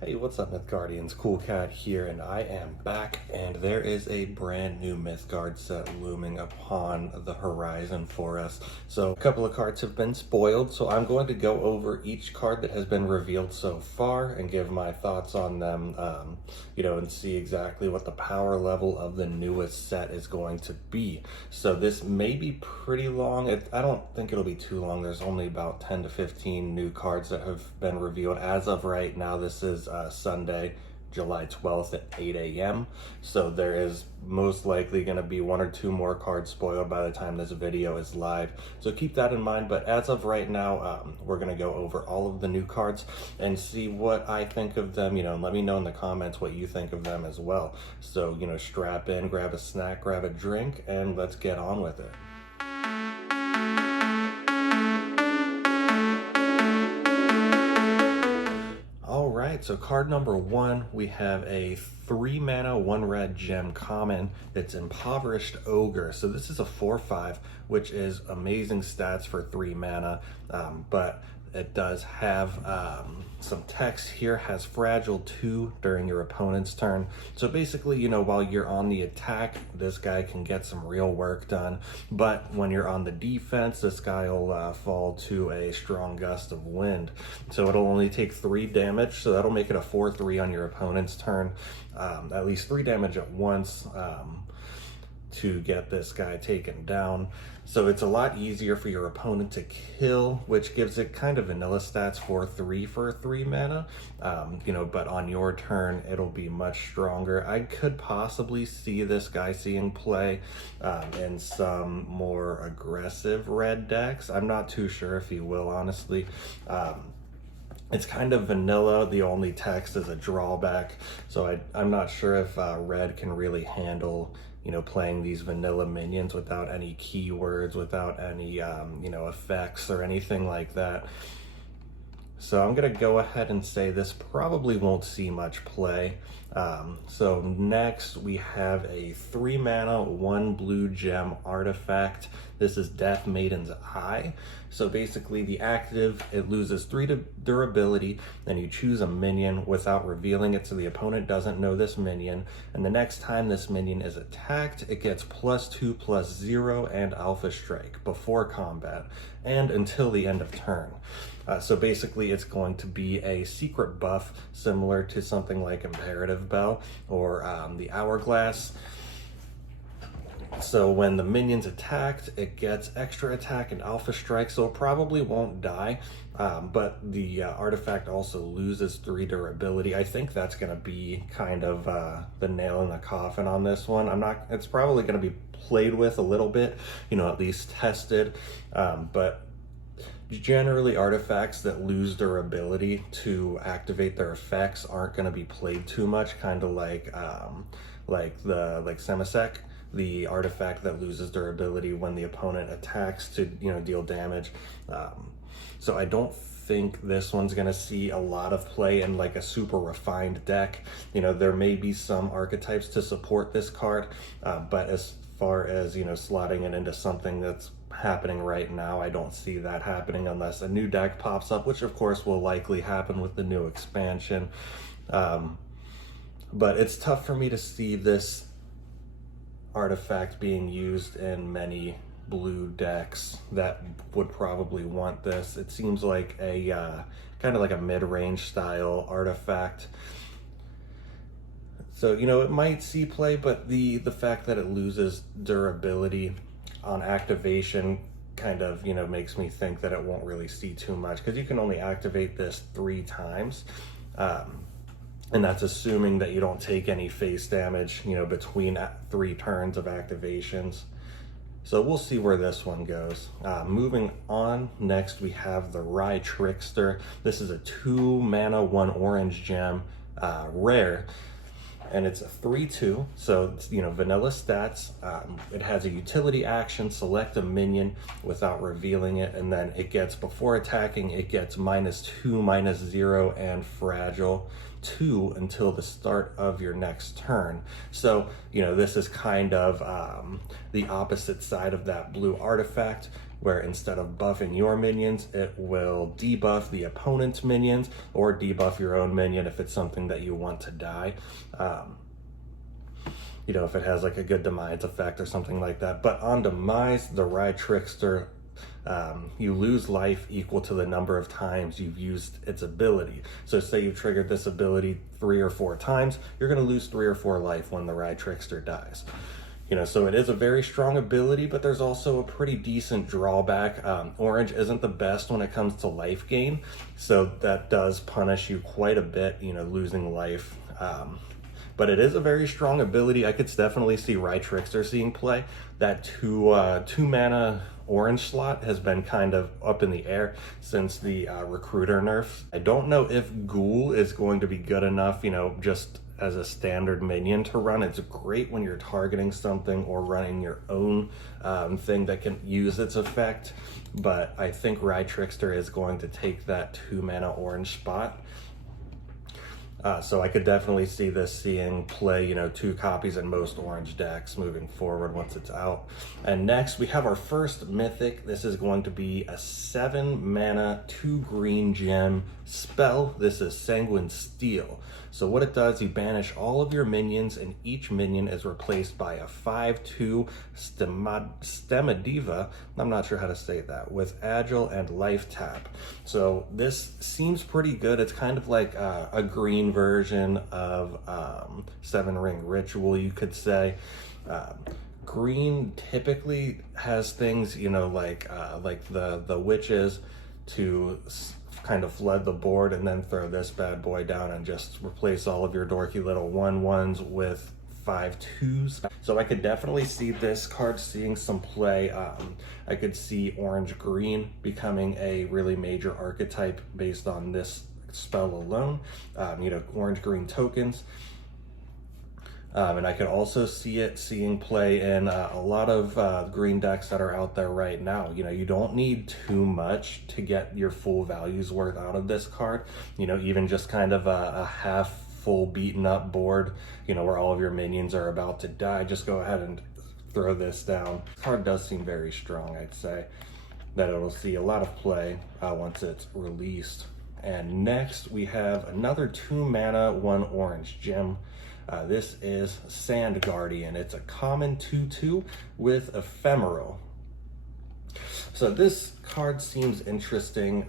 Hey, what's up, Mythguardians? Cool Cat here, and I am back, and there is a brand new Mythgard set looming upon the horizon for us. So a couple of cards have been spoiled, so I'm going to go over each card that has been revealed so far and give my thoughts on them, and see exactly what the power level of the newest set is going to be. So this may be pretty long. I don't think it'll be too long. There's only about 10 to 15 new cards that have been revealed as of right now. This is Sunday, July 12th at 8 a.m. So there is most likely going to be one or two more cards spoiled by the time this video is live. So keep that in mind. But as of right now, we're going to go over all of the new cards and see what I think of them, and let me know in the comments what you think of them as well. So, strap in, grab a snack, grab a drink, and let's get on with it. Alright, so card number one, we have a 3 mana, 1 red gem common. It's Impoverished Ogre. So this is a 4/5, which is amazing stats for 3 mana, but it does have some text here. Has Fragile 2 during your opponent's turn. So basically, while you're on the attack, this guy can get some real work done. But when you're on the defense, this guy will fall to a strong gust of wind. So it'll only take 3 damage. So that'll make it a 4/3 on your opponent's turn. At least 3 damage at once to get this guy taken down. So it's a lot easier for your opponent to kill, which gives it kind of vanilla stats 4/3 for 3 mana. But on your turn, it'll be much stronger. I could possibly see this guy seeing play in some more aggressive red decks. I'm not too sure if he will, honestly. It's kind of vanilla. The only text is a drawback. So I'm not sure if red can really handle playing these vanilla minions without any keywords, without any, effects or anything like that. So I'm gonna go ahead and say this probably won't see much play. So next we have a 3 mana, 1 blue gem artifact. This is Death Maiden's Eye. So basically the active, it loses 3 to durability, then you choose a minion without revealing it so the opponent doesn't know this minion. And the next time this minion is attacked, it gets +2/+0 and Alpha Strike before combat and until the end of turn. So basically it's going to be a secret buff similar to something like Imperative Bell or the Hourglass. So when the minion's attacked, it gets extra attack and Alpha Strike, so it probably won't die, but the artifact also loses 3 durability. I think that's going to be kind of the nail in the coffin on this one. It's probably going to be played with a little bit, at least tested, but generally artifacts that lose durability to activate their effects aren't going to be played too much, kind of like Semisek, the artifact that loses durability when the opponent attacks to deal damage. So I don't think this one's going to see a lot of play in like a super refined deck. There may be some archetypes to support this card, but as far as slotting it into something that's happening right now, I don't see that happening unless a new deck pops up, which of course will likely happen with the new expansion. But it's tough for me to see this artifact being used in many blue decks that would probably want this. It seems like a kind of like a mid-range style artifact. So it might see play, but the fact that it loses durability on activation kind of makes me think that it won't really see too much, because you can only activate this 3 times. And that's assuming that you don't take any face damage, between 3 turns of activations. So we'll see where this one goes. Moving on, next we have the Rye Trickster. This is a 2 mana, 1 orange gem, rare. And it's a 3/2, so it's, vanilla stats. It has a utility action, select a minion without revealing it, and then it gets, before attacking, it gets -2, -0, and Fragile 2 until the start of your next turn. So, this is kind of the opposite side of that blue artifact. where instead of buffing your minions, it will debuff the opponent's minions or debuff your own minion if it's something that you want to die. You know, if it has like a good demise effect or something like that. But on demise, the Rye Trickster, you lose life equal to the number of times you've used its ability. So say you've triggered this ability 3 or 4 times, you're going to lose 3 or 4 life when the Rye Trickster dies. You know, so it is a very strong ability, but there's also a pretty decent drawback. Orange isn't the best when it comes to life gain, so that does punish you quite a bit, you know, losing life. But it is a very strong ability. I could definitely see Rye Trickster seeing play. That two mana orange slot has been kind of up in the air since the Recruiter nerf. I don't know if Ghoul is going to be good enough, you know, just as a standard minion to run. It's great when you're targeting something or running your own thing that can use its effect, but I think Rye Trickster is going to take that 2 mana orange spot. So I could definitely see this seeing play, you know, 2 copies in most orange decks moving forward once it's out. And next we have our first mythic. This is going to be a 7 mana, 2 green gem spell. This is Sanguine Steel. So what it does, you banish all of your minions, and each minion is replaced by a 5/2 Stemadiva, I'm not sure how to say that, with Agile and Life Tap. So this seems pretty good. It's kind of like a green version of 7 Ring Ritual, you could say. Green typically has things, you know, like the witches to kind of flood the board, and then throw this bad boy down and just replace all of your dorky little 1/1s with 5/2s. So I could definitely see this card seeing some play. I could see orange green becoming a really major archetype based on this spell alone. You know, orange green tokens. And I could also see it seeing play in a lot of green decks that are out there right now. You know, you don't need too much to get your full values worth out of this card. You know, even just kind of a half full beaten up board, you know, where all of your minions are about to die, just go ahead and throw this down. This card does seem very strong. I'd say that it'll see a lot of play once it's released. And next we have another 2 mana, 1 orange gem. This is Sand Guardian. It's a common 2/2 with Ephemeral. So this card seems interesting.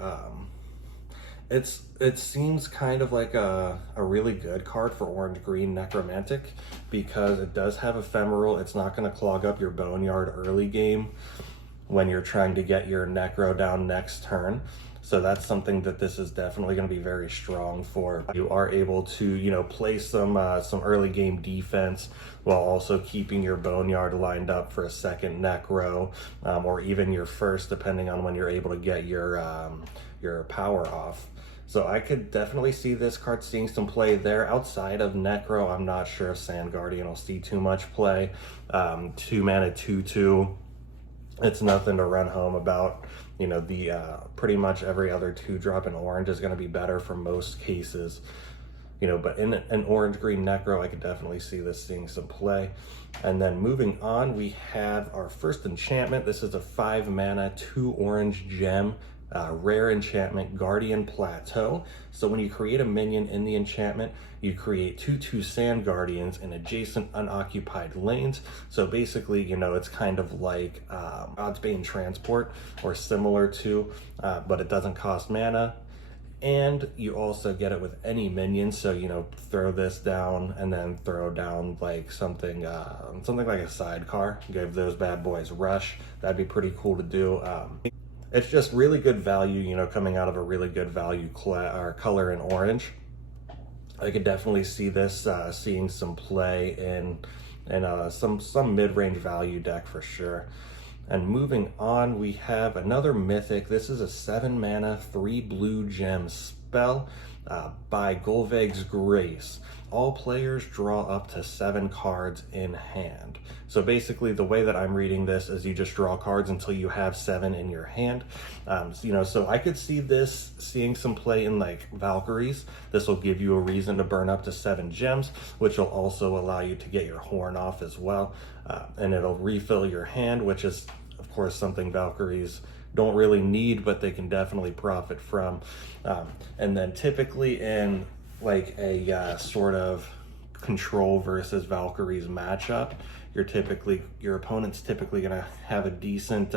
It seems kind of like a really good card for orange green necromantic, because it does have Ephemeral. It's not going to clog up your boneyard early game when you're trying to get your necro down next turn. So that's something that this is definitely going to be very strong for. You are able to, you know, play some early game defense while also keeping your boneyard lined up for a second necro, or even your first, depending on when you're able to get your power off. So I could definitely see this card seeing some play there. Outside of necro, I'm not sure if Sand Guardian will see too much play. 2 mana 2/2. It's nothing to run home about. You know, the pretty much every other 2-drop in orange is going to be better for most cases. You know, but in an orange green necro, I could definitely see this seeing some play. And then moving on, we have our first enchantment. This is a 5 mana, 2 orange gem, rare enchantment, Guardian Plateau. So when you create a minion in the enchantment, you create 2/2 Sand Guardians in adjacent unoccupied lanes. So basically, you know, it's kind of like Godsbane Transport, or similar to, but it doesn't cost mana. And you also get it with any minion. So, you know, throw this down and then throw down like something like a sidecar. Give those bad boys rush. That'd be pretty cool to do. It's just really good value, you know, coming out of a really good value color in orange. I could definitely see this seeing some play in some mid-range value deck for sure. And moving on, we have another mythic. This is a 7 mana, 3 blue gem spell by Golveg's Grace. All players draw up to 7 cards in hand. So basically, the way that I'm reading this is you just draw cards until you have 7 in your hand. You know, so I could see this seeing some play in like Valkyries. This will give you a reason to burn up to 7 gems, which will also allow you to get your horn off as well. And it'll refill your hand, which is of course something Valkyries don't really need, but they can definitely profit from. And then typically in like a sort of control versus Valkyries matchup, your opponent's typically going to have a decent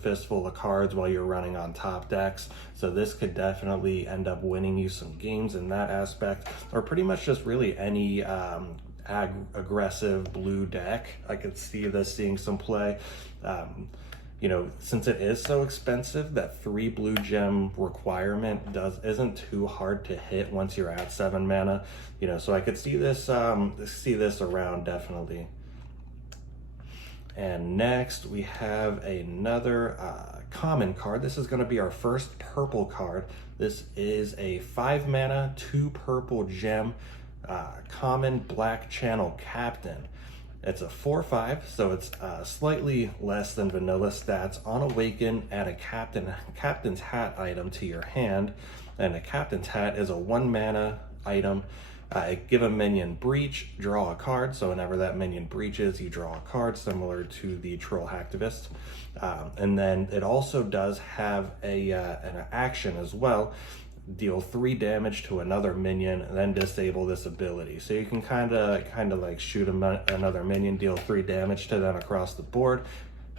fistful of cards while you're running on top decks. So this could definitely end up winning you some games in that aspect, or pretty much just really any aggressive blue deck. I could see this seeing some play. You know, since it is so expensive, that 3 blue gem requirement isn't too hard to hit once you're at 7 mana. You know, so I could see this around definitely. And next we have another common card. This is going to be our first purple card. This is a 5 mana, 2 purple gem, common black channel captain. It's a 4/5, so it's slightly less than vanilla stats. On awaken, add a captain's hat item to your hand, and a captain's hat is a 1 mana item. Give a minion breach, draw a card. So whenever that minion breaches, you draw a card, similar to the Troll Hacktivist. And then it also does have an action as well. Deal 3 damage to another minion, and then disable this ability. So you can kind of like shoot another minion, deal 3 damage to them across the board,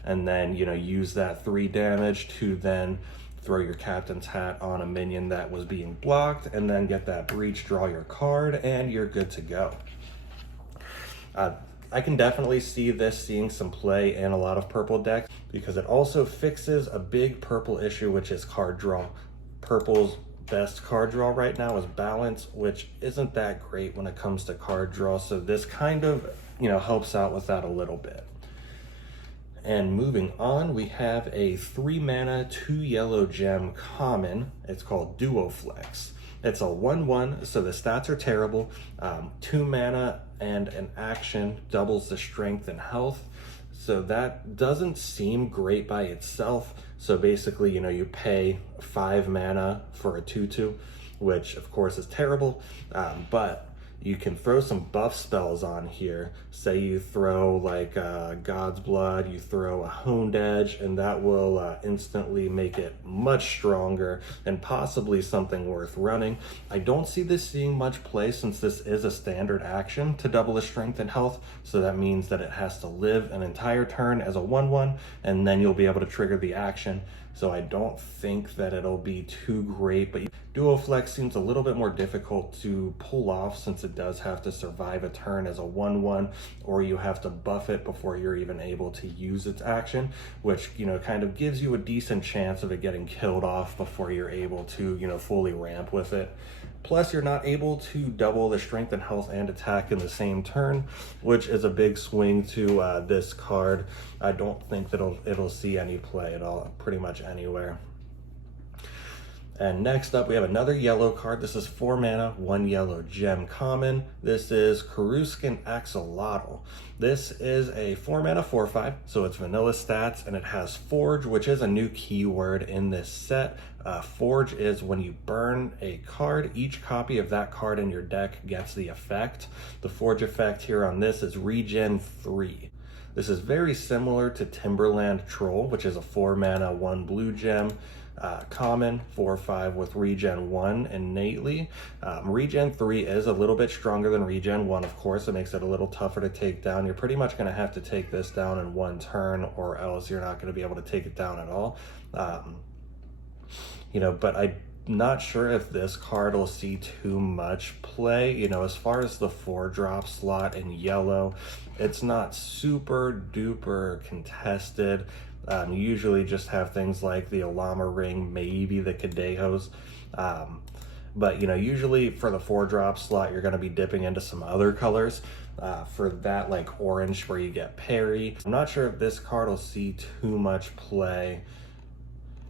and then, you know, use that 3 damage to then throw your captain's hat on a minion that was being blocked, and then get that breach, draw your card, and you're good to go. I can definitely see this seeing some play in a lot of purple decks, because it also fixes a big purple issue, which is card draw. Purple's best card draw right now is balance, which isn't that great when it comes to card draw. So this kind of, you know, helps out with that a little bit. And moving on, we have a 3 mana, 2 yellow gem common. It's called Duoflex. It's a 1/1, so the stats are terrible. 2 mana and an action, doubles the strength and health. So that doesn't seem great by itself. So basically, you know, you pay 5 mana for a 2/2, which of course is terrible, but you can throw some buff spells on here. Say you throw like God's Blood, you throw a Honed Edge, and that will instantly make it much stronger and possibly something worth running. I don't see this seeing much play, since this is a standard action to double the strength and health. So that means that it has to live an entire turn as a 1/1, and then you'll be able to trigger the action. So I don't think that it'll be too great, but Duoflex seems a little bit more difficult to pull off, since it does have to survive a turn as a 1/1, or you have to buff it before you're even able to use its action, which, you know, kind of gives you a decent chance of it getting killed off before you're able to, you know, fully ramp with it. Plus, you're not able to double the strength and health and attack in the same turn, which is a big swing to this card. I don't think that it'll see any play at all, pretty much anywhere. And next up, we have another yellow card. This is 4 mana, 1 yellow gem common. This is Karuskin Axolotl. This is a 4 mana 4/5, so it's vanilla stats, and it has Forge, which is a new keyword in this set. Forge is when you burn a card, each copy of that card in your deck gets the effect. The Forge effect here on this is Regen 3. This is very similar to Timberland Troll, which is a 4 mana, 1 blue gem. Common 4/5 with Regen 1 innately. Regen 3 is a little bit stronger than Regen 1, of course. It makes it a little tougher to take down. You're pretty much going to have to take this down in 1 turn, or else you're not going to be able to take it down at all. You know, but I'm not sure if this card will see too much play. You know, as far as the 4-drop slot in yellow, it's not super duper contested. You usually just have things like the Alama Ring, maybe the Cadejos. But, you know, usually for the 4-drop slot, you're going to be dipping into some other colors. For that, like orange, where you get Parry. I'm not sure if this card will see too much play.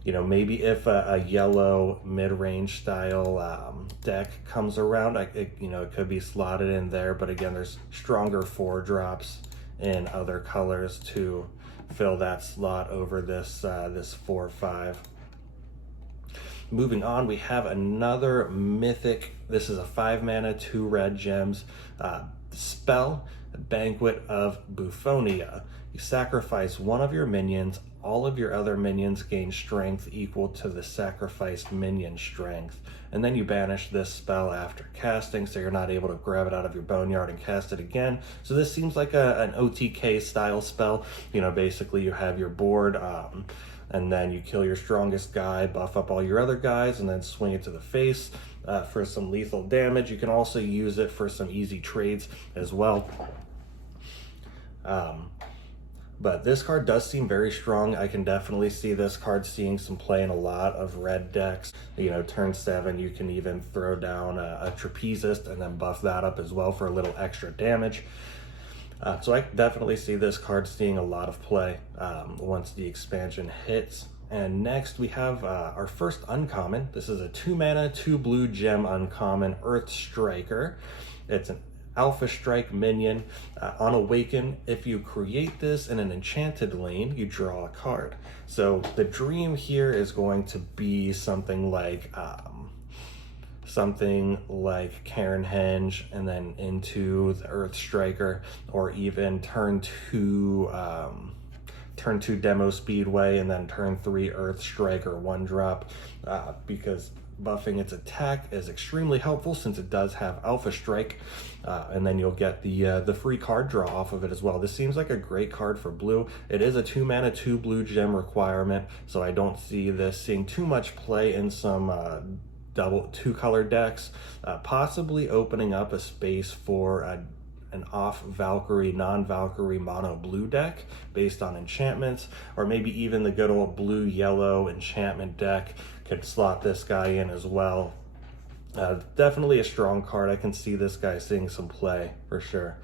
You know, maybe if a yellow mid-range style deck comes around, you know, it could be slotted in there. But again, there's stronger 4-drops in other colors to fill that slot over this 4/5. Moving on, we have another mythic. This is a 5 mana, 2 red gems. spell, Banquet of BUPHOMA. You sacrifice one of your minions. All of your other minions gain strength equal to the sacrificed minion strength. And then you banish this spell after casting, so you're not able to grab it out of your boneyard and cast it again. So this seems like an OTK style spell. You know, basically you have your board, and then you kill your strongest guy, buff up all your other guys, and then swing it to the face for some lethal damage. You can also use it for some easy trades as well. But this card does seem very strong. I can definitely see this card seeing some play in a lot of red decks. You know, turn 7, you can even throw down a trapezist and then buff that up as well for a little extra damage. So I definitely see this card seeing a lot of play once the expansion hits. And next we have our first uncommon. This is a 2-mana, 2-blue gem uncommon, Earth Striker. It's an Alpha Strike minion. On Awaken, if you create this in an enchanted lane, you draw a card. So the dream here is going to be something like Karen Henge and then into the Earth Striker, or even turn 2 Demo Speedway and then turn 3 Earth Striker 1-drop, because buffing its attack is extremely helpful since it does have Alpha Strike, and then you'll get the free card draw off of it as well. This seems like a great card for blue. It is a 2-mana, 2-blue gem requirement, so I don't see this seeing too much play in some double 2-color decks, possibly opening up a space for an off Valkyrie, non-Valkyrie mono blue deck based on enchantments, or maybe even the good old blue-yellow enchantment deck could slot this guy in as well. Definitely a strong card. I can see this guy seeing some play for sure.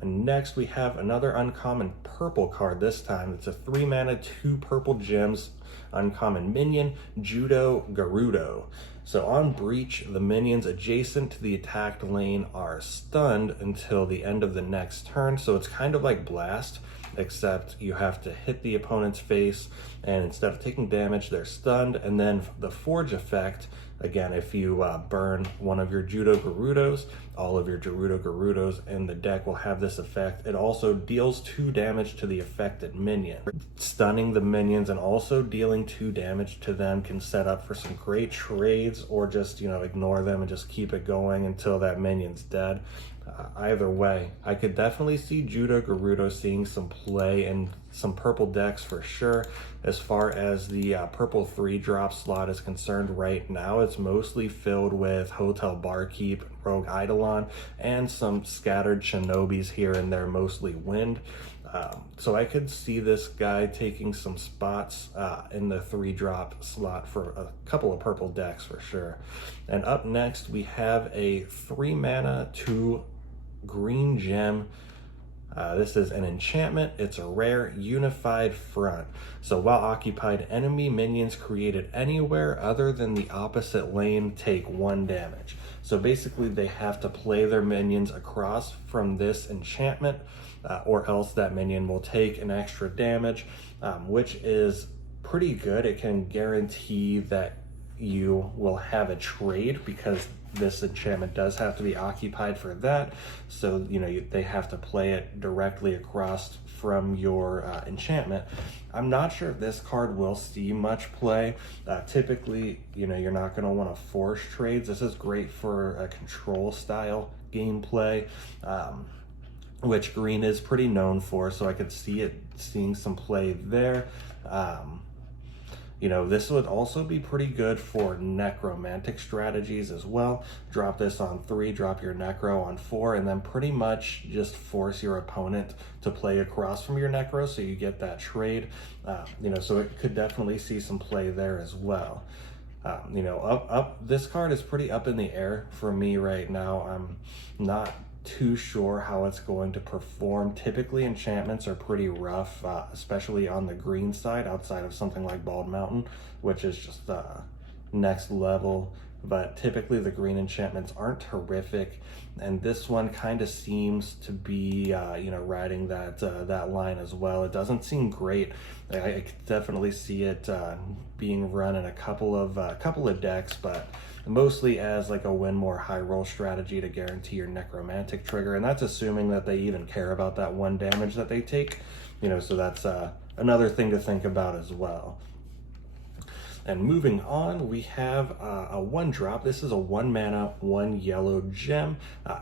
And next we have another uncommon purple card. This time it's a 3-mana, 2 purple gems uncommon minion, JUDO GARUDO. So on breach, the minions adjacent to the attacked lane are stunned until the end of the next turn. So it's kind of like Blast, except you have to hit the opponent's face, and instead of taking damage, they're stunned. And then the Forge effect, again, if you burn one of your JUDO GARUDOs, all of your JUDO GARUDOs in the deck will have this effect. It also deals 2 damage to the affected minion. Stunning the minions and also dealing 2 damage to them can set up for some great trades, or just, you know, ignore them and just keep it going until that minion's dead. Either way, I could definitely see JUDO GARUDO seeing some play in some purple decks for sure. As far as the purple 3-drop slot is concerned right now, it's mostly filled with Hotel Barkeep, Rogue Eidolon, and some scattered Shinobis here and there, mostly Wind. So I could see this guy taking some spots in the 3-drop slot for a couple of purple decks for sure. And up next we have a 3-mana, 2 green gem. This is an enchantment. It's a rare Unified Front. So while occupied, enemy minions created anywhere other than the opposite lane take 1 damage. So basically they have to play their minions across from this enchantment, or else that minion will take an extra damage, which is pretty good. It can guarantee that you will have a trade, because this enchantment does have to be occupied for that. So, you know, they have to play it directly across from your enchantment. I'm not sure if this card will see much play. Typically, you know, you're not going to want to force trades. This is great for a control style gameplay, which green is pretty known for, so I could see it seeing some play there. You know, this would also be pretty good for necromantic strategies as well. Drop this on 3, drop your necro on 4, and then pretty much just force your opponent to play across from your necro so you get that trade. You know, so it could definitely see some play there as well. You know, this card is pretty up in the air for me right now. I'm not too sure how it's going to perform. Typically enchantments are pretty rough, especially on the green side, outside of something like Bald Mountain, which is just next level. But typically the green enchantments aren't horrific, and this one kind of seems to be you know, riding that line as well. It doesn't seem great. I could definitely see it being run in a couple of decks, but mostly as like a win more high roll strategy to guarantee your necromantic trigger, and that's assuming that they even care about that 1 damage that they take, you know, so that's another thing to think about as well. And moving on, we have a 1-drop. This is a 1 mana, 1 yellow gem,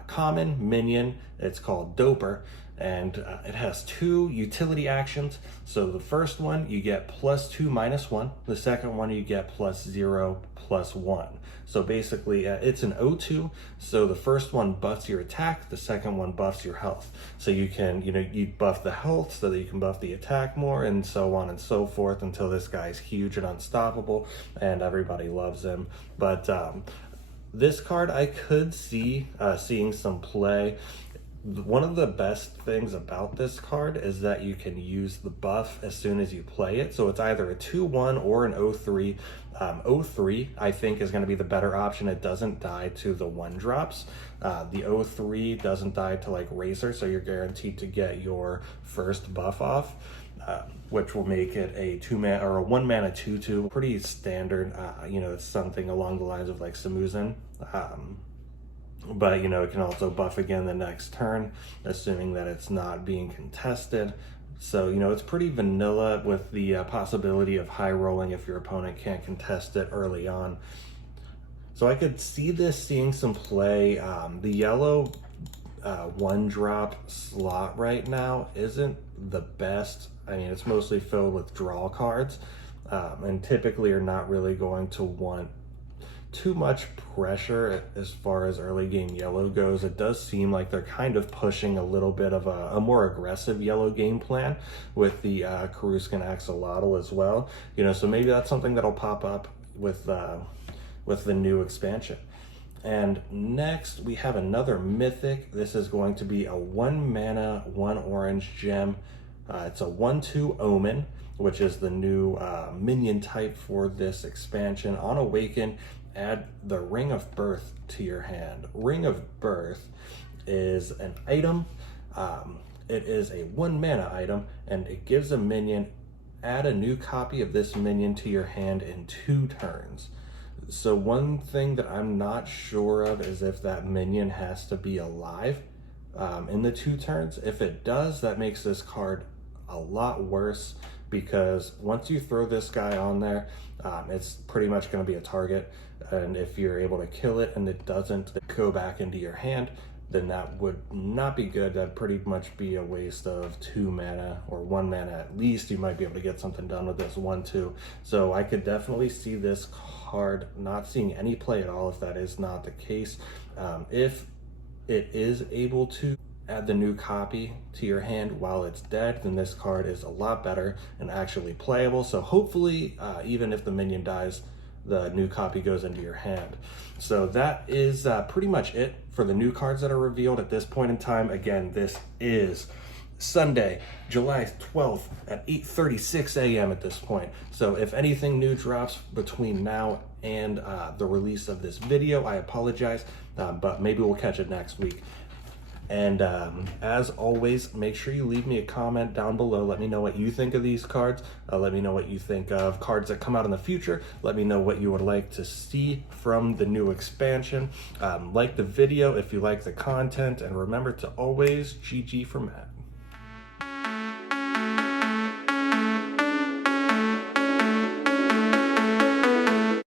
common minion. It's called Doper, and it has 2 utility actions. So the first one, you get +2/-1. The second one, you get +0/+1. So basically, it's an 0/2. So the first one buffs your attack, the second one buffs your health. So you can, you know, you buff the health so that you can buff the attack more, and so on and so forth until this guy's huge and unstoppable, and everybody loves him. But this card I could see seeing some play. One of the best things about this card is that you can use the buff as soon as you play it. So it's either a 2/1 or an 0/3. 0/3 I think is going to be the better option. It doesn't die to the 1-drops. The 0/3 doesn't die to like Razor, so you're guaranteed to get your first buff off, which will make it a 2-mana or a 1-mana 2/2. Pretty standard. You know, it's something along the lines of like Samuzin. But, you know, it can also buff again the next turn, assuming that it's not being contested. So, you know, it's pretty vanilla with the possibility of high rolling if your opponent can't contest it early on. So I could see this seeing some play. The yellow 1-drop slot right now isn't the best. I mean, it's mostly filled with draw cards, and typically are not really going to want too much pressure as far as early game yellow goes. It does seem like they're kind of pushing a little bit of a more aggressive yellow game plan with the Karuskin Axolotl as well. You know, so maybe that's something that'll pop up with the new expansion. And next we have another mythic. This is going to be a 1 mana, 1 orange gem. It's a 1/2 Omen, which is the new minion type for this expansion. On Awaken, add the Ring of Birth to your hand. Ring of Birth is an item. It is a 1 mana item, and it gives a minion, add a new copy of this minion to your hand in 2 turns. So one thing that I'm not sure of is if that minion has to be alive in the 2 turns. If it does, that makes this card a lot worse, because once you throw this guy on there, it's pretty much going to be a target, and if you're able to kill it and it doesn't go back into your hand, then that would not be good. That'd pretty much be a waste of 2 mana or 1 mana at least. You might be able to get something done with this 1/2. So I could definitely see this card not seeing any play at all if that is not the case. If it is able to add the new copy to your hand while it's dead, then this card is a lot better and actually playable. So hopefully, even if the minion dies, the new copy goes into your hand. So that is pretty much it for the new cards that are revealed at this point in time. Again, this is Sunday, July 12th at 8:36 a.m. at this point. So if anything new drops between now and the release of this video, I apologize, but maybe we'll catch it next week. And as always, make sure you leave me a comment down below. Let me know what you think of these cards. Let me know what you think of cards that come out in the future. Let me know what you would like to see from the new expansion. Like the video if you like the content, and remember to always GG for Matt.